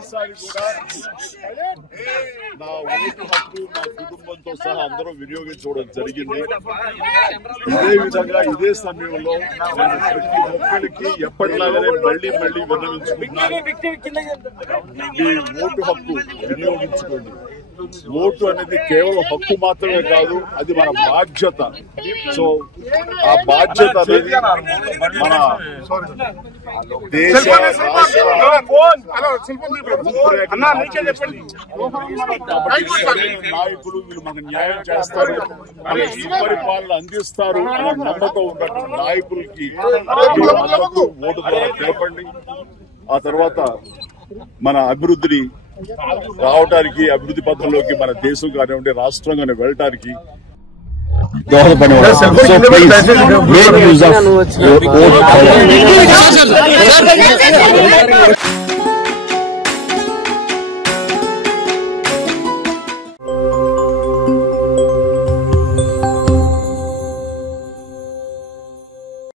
ఈసారి కూడా నా ఓటు హక్కు నా కుటుంబంతో సహా అందరూ వినియోగించుకోవడం జరిగింది. ఇదే విధంగా ఇదే సమయంలో నేను ప్రతి ఒక్కరికి ఎప్పటిలాగానే మళ్ళీ విన్నవించుకుంటున్నాను. ఈ ఓటు హక్కు వినియోగించుకోండి. ఓటు అనేది కేవలం హక్కు మాత్రమే కాదు, అది మన బాధ్యత. సో ఆ బాధ్యత అనేది మన దేశ నాయకులు వీళ్ళు మనకు న్యాయం చేస్తారు, మనకి సుపరిపాలన అందిస్తారు అనే నమ్మకం ఉన్నటువంటి నాయకులకి ఓటు ద్వారా తెలపండి. ఆ తర్వాత మన అభివృద్ధిని రావడానికి, అభివృద్ధి పథంలోకి మన దేశం కానివ్వండి రాష్ట్రం కానీ వెళ్ళటానికి దోహదపడే